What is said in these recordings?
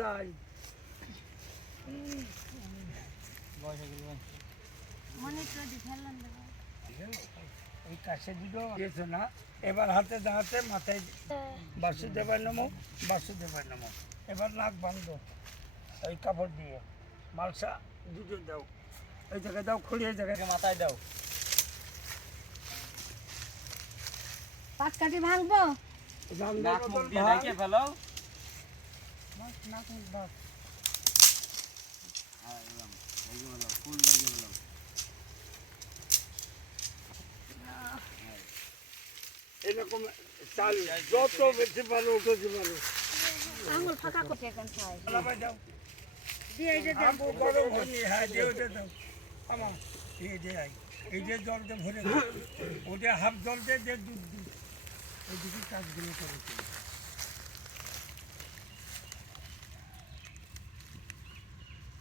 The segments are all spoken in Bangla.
যায় এই কাছে দুটো দিয়েছো না, এবার হাতে দাঁড়াতে মাথায় বাসুদেবায় নমো, বাসুদেবায় নমো। এবার নাক বন্ধ, এই কাপড় দিয়ে মালসা দুটো দাও, এই জায়গায় দাও, খুঁড়ি এই জায়গায় মাথায় দাও। পাট কাটি ভাঙবো, নাক মুখ দিয়ে ঢেকে ফেলো। এরকম চাল যত বেশি পারো উঠতে পারো। আঙুল ফাঁকা করতে এখন চাই দাও দিয়ে এই যে আমু গরম হয়নি, হ্যাঁ দিয়ে ওটা দাও। আমার এই যে এই যে জলটা ভরে দাও, ওটা হাফ জল দিয়ে দিয়ে দুধ দিই, ওই দিকে কাজগুলো করেছি।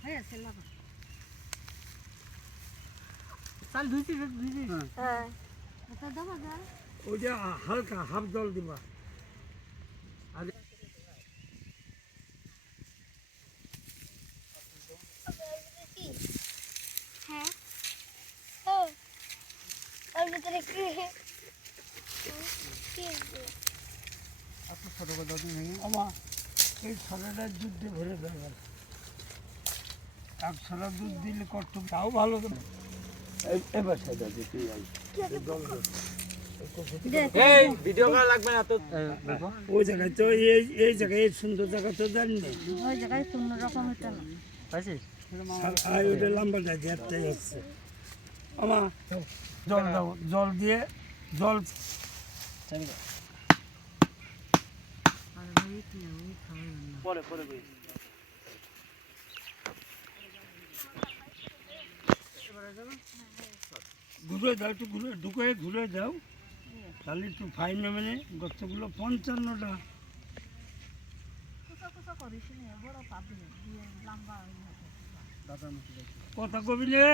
হয়েছে লাগা চাল ধুইছি ধুইছি, হ্যাঁ এটা দাও যা ওইটা হালকা হাফ জল দিবা। আর হ্যাঁ ও আর ভিতরে কি এত ছোট কথা তুমি আমার এই ছোলাটা দুধ দিয়ে ভরে দেবে, এক ছোলা দুধ দিলে কষ্ট তাও ভালো। এবার সেটা দিতে যাই ভিডিও করা লাগবে না তো। ওই জায়গায় তো এই জায়গায় এই সুন্দর জায়গা তো জানি না, ওই জায়গায় সুন্দর রকম এটা না ওইটা লম্বাটা একটাই হচ্ছে। আমার জল দাও, জল দিয়ে জল পরে পরে ঘুরে দাও, একটু ঘুরে ঢুকে ঘুরে যাও, তাহলে একটু ফাইন নেবে না। গর্তগুলো 55টা। কথা কবি নে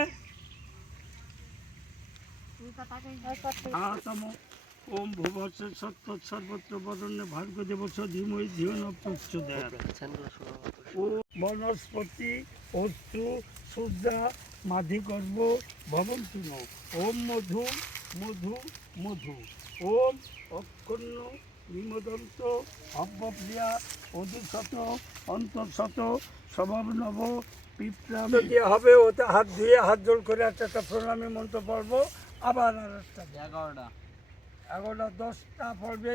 ওম ভুবস্ব সত্য সর্বত্র বদন্যে ভার্গব দেবস্ব ধীমহি ধিও ন প্রচোদয়াৎ। ও বনস্পতি অস্তু সূর্যা মাধিগর্ভ ভবন্তু ন। ওম মধু মধু মধু। ওম অক্ষণ্য বিমদন্ত অব্যপ্রিয়া অধিশত অন্তঃশত স্বভাব নব পিঁপড়া দিয়ে হবে। ওতে হাত ধুয়ে হাত জোড় করে একটা প্রণামী মন্ত্র পড়বো, আবার আর একটা 11টা 10টা পড়বে।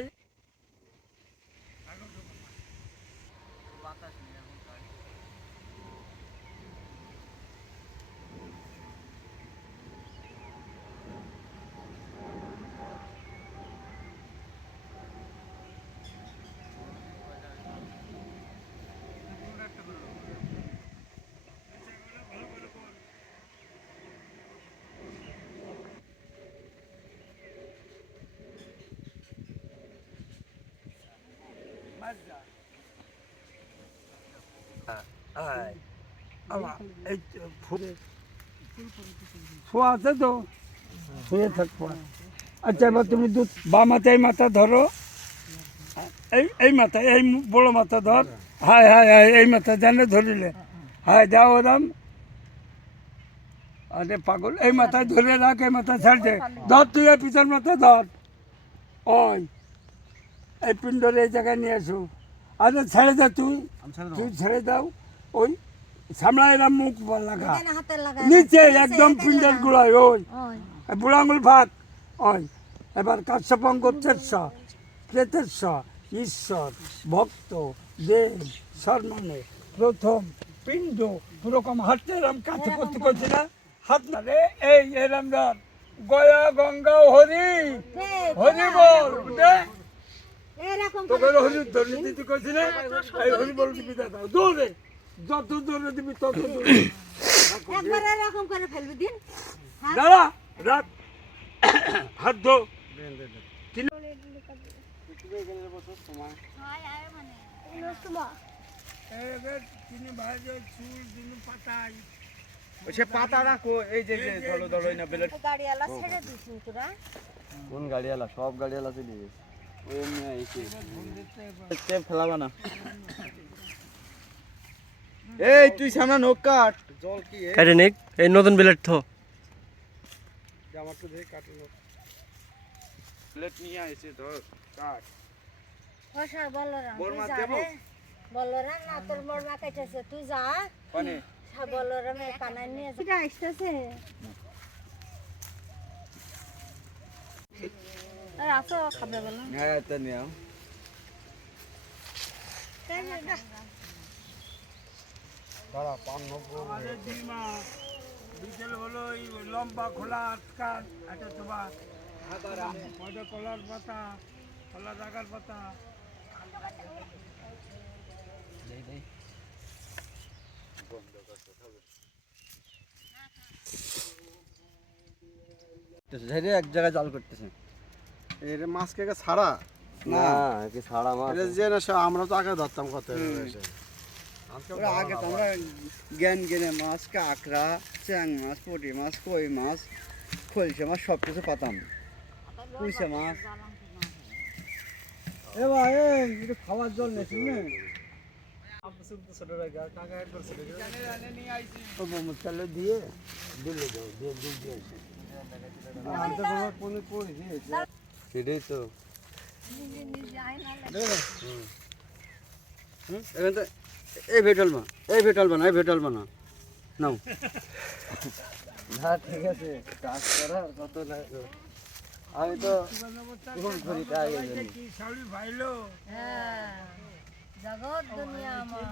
ফোয়া আছে তো, শুয়ে থাকবো। আচ্ছা এবার তুমি দুধ বা মাথায় মাথা ধরো, এই মাথায় এই বড় মাথা ধর। হায় হায় হায় এই মাথা জানে ধরিলে, হায় দাও ওরাম। আরে পাগল, এই মাথায় ধরে রাখ, এই মাথা ছাড় দে। ধর তুই এই পিছন মাথা ধর, ওই এই পিণ্ডরে এই জায়গায় নিয়ে আসো। আরে ছেড়ে দে, তুই ছেড়ে দাও। ওই সামনে এরা মুখ লাগা নিচে একদম পিণ্ডের গুড়ায়, ওই বুড়ো আঙুল ভাত। ওই এবার কাশ্যপঙ্গ প্রেতেশ ঈশ্বর ভক্ত দেব সম্মানে প্রথম পিণ্ড পুরকম হাঁটতে এরম কাছে করতে করছি না, হাত না রে। এই এরম ধর, গয়া গঙ্গা হরি হরি বল দে। তোকে হরি ধরি দিতে করছি না, এই হরি বল দিবি দাদা, দৌড়ে যত দৌড়ে দিবি তত দৌড়ে। একবার এরকম করে ফেলবি দিন দাঁড়া রাখ, হাত ধো। সে পাতা রাখো, এই যে ধরো ধরো না বেলে। গাড়িওয়ালা ছেড়ে দিছিস তোরা? কোন গাড়িওয়ালা? সব গাড়িওয়ালা চলে গেছে। ওই এমনি আইছে, স্টেপ ফেলাবা না। এই তুই সামনে নখ কাট জল কি কাটে নিক এই নতুন বিলেট থো আমার তো দেখে কাটে নখ প্লেট নিয়ে আইছে ধর কাট ফসা বলরাম বোর তুই মার যা দেবো? রে বলরাম না তোর মোর মা কাটাছে তুই যা কোনে বলরামে কানাই নিয়ে যা এটা আসতেছে আর আসো খাবে বলো হ্যাঁ তা নিও দাঁড়া পান নখ আমাদের ডিমা বিকেল হলো এই লম্বা খোলা আজকাল এটা তোমার ওইটা কলার পাতা কলা রাগার পাতা ঝেড়ে এক জায়গায় জাল করতেছে এর মাছ কে ছাড়া না কি ছাড়া মাছ এটা যে না সে আমরা তো আগে ধরতাম কত ওরা আগে তো আমরা জ্ঞান জ্ঞানে মাছ কাঁকড়া চ্যাং মাছ পুঁটি মাছ কই মাছ খলসে মাছ সব কিছু পাতাম পুঁইশা মাছ এ ভাই একটু খাওয়ার জল নেছি না তাহলে দিয়ে দিলে দাও দিয়ে দুধ দিয়েছে আমি তো তোমার কোন করে দিয়েছে সেটাই তো এখান তো এই ভেটল মা এই ভেটল বানা এই ভেটল বানা নাও না ঠিক আছে কাজ করা কত না আমি তো কোন করি তাই কি শাড়ি ভাইলো হ্যাঁ জগৎ দুনিয়া আমার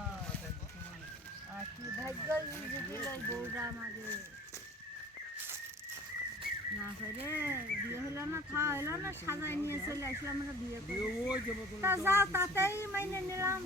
আর কি ভাগ্য দিল বউরা আমাকে না করে বিয়ে হলো না খাওয়া হলো না সাজাই নিয়ে চলে আসলাম আমরা বিয়ে করে তা যাও তাতেই মাইনে নিলাম